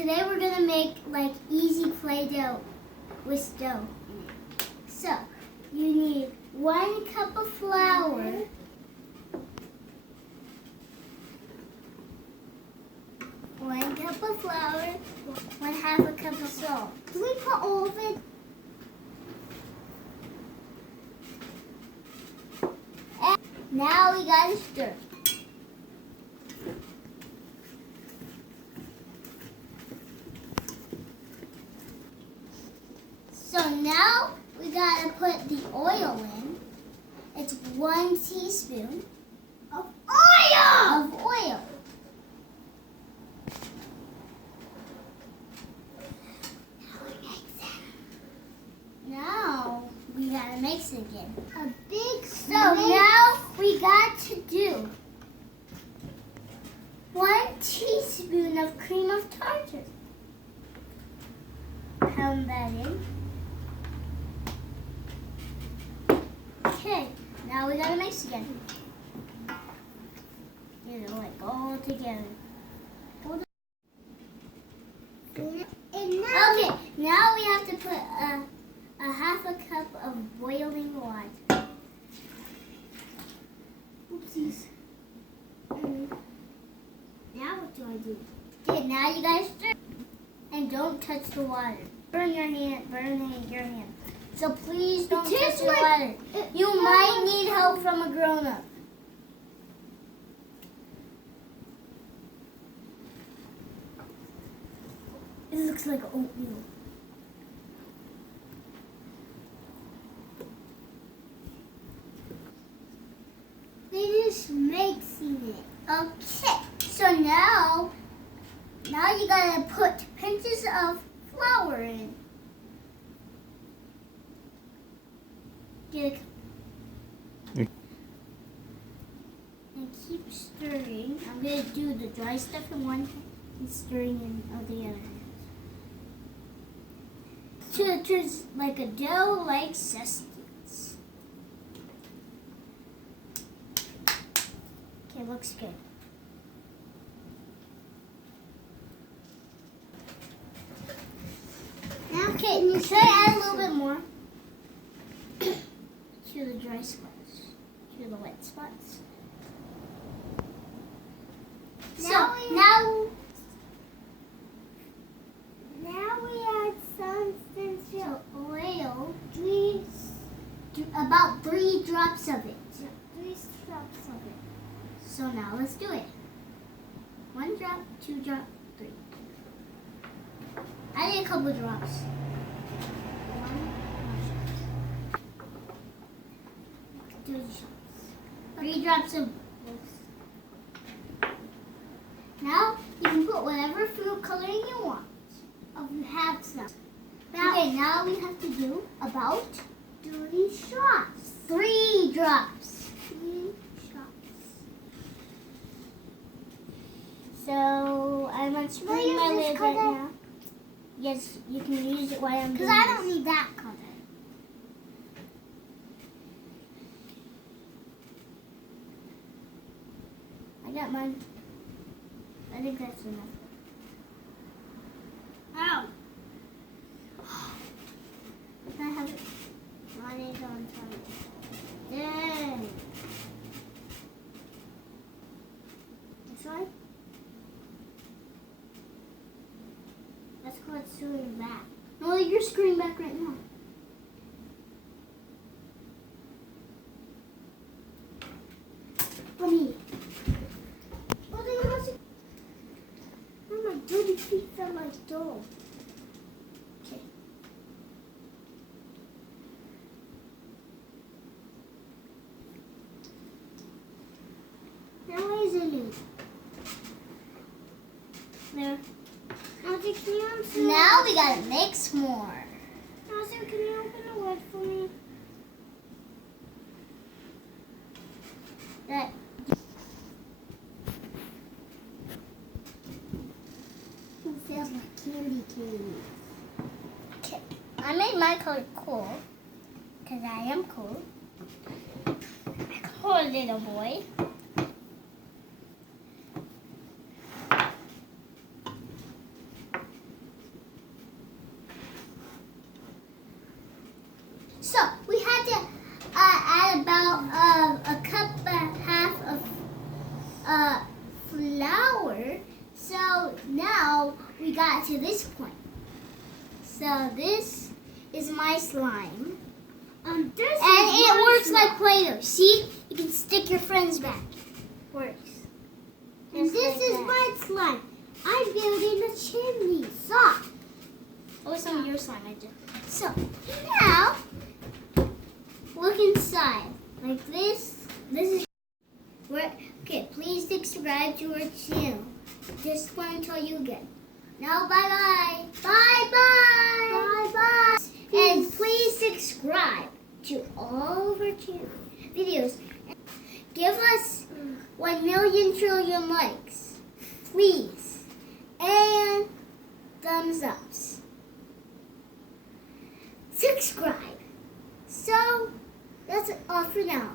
today we're gonna make like easy Play-Doh with dough in it. So you need 1 cup of flour, 1 cup of flour, 1/2 cup of salt. Do we put all of it? And now we gotta stir. So now we gotta put the oil in. It's 1 teaspoon of oil. Now we gotta mix it again. So now we got to do 1 teaspoon of cream of tartar. Pound that in. Okay, now we gotta mix again. Get it like all together. Okay, now we have to put a 1/2 cup of boiling water. Oopsies. Now what do I do? Okay, now you guys stir. And don't touch the water. Burn your hand. So please don't touch the water. You might need help from a grown-up. It looks like oatmeal. They're just mixing it. Okay, so now you gotta put pinches of flour in. Get a and keep stirring. I'm gonna do the dry stuff in one hand and stirring in the other hand. So it turns like a dough like sustenance. Okay, looks good. Okay, you should add a little bit more to the dry spots, to the wet spots. Now we add some oil, about 3 drops of it. 3 drops of it. So now let's do it. 1 drop, 2 drop, 3. I need a couple drops. 3 shots. 3 drops of this. Now you can put whatever food coloring you want. If you have some. Okay, now we have to do about 3 shots. 3 drops. 3 shots. So I'm unscrewing my lid right now. Yes, you can use it while I'm doing this. Because I don't need that color. I got mine. I think that's enough. Ow! I have it. Mine is on time. Dang! This one? That's called screwing back. No, you're screwing back right now. Funny. Oh, they must. Oh, my dirty feet felt like dough. Okay. Now where's the lid? There. Now we gotta mix more. Can you open the lid for me? That. It feels like candy canes. Okay, I made my color cool because I am cool. Poor little boy. how we got to this point. So this is my slime. And it works like Play-Doh. See? You can stick your friends back. Works. And Just this like is that. my slime. I'm building a chimney. Soft. Oh, some of your slime I did. So, now, look inside. Like this. This is... Okay, please subscribe to our channel. Just want to tell you again. Now, bye-bye. Bye-bye. Bye-bye. And please subscribe to all of our channel videos. Give us 1 million trillion likes. Please. And thumbs ups. Subscribe. So, that's all for now.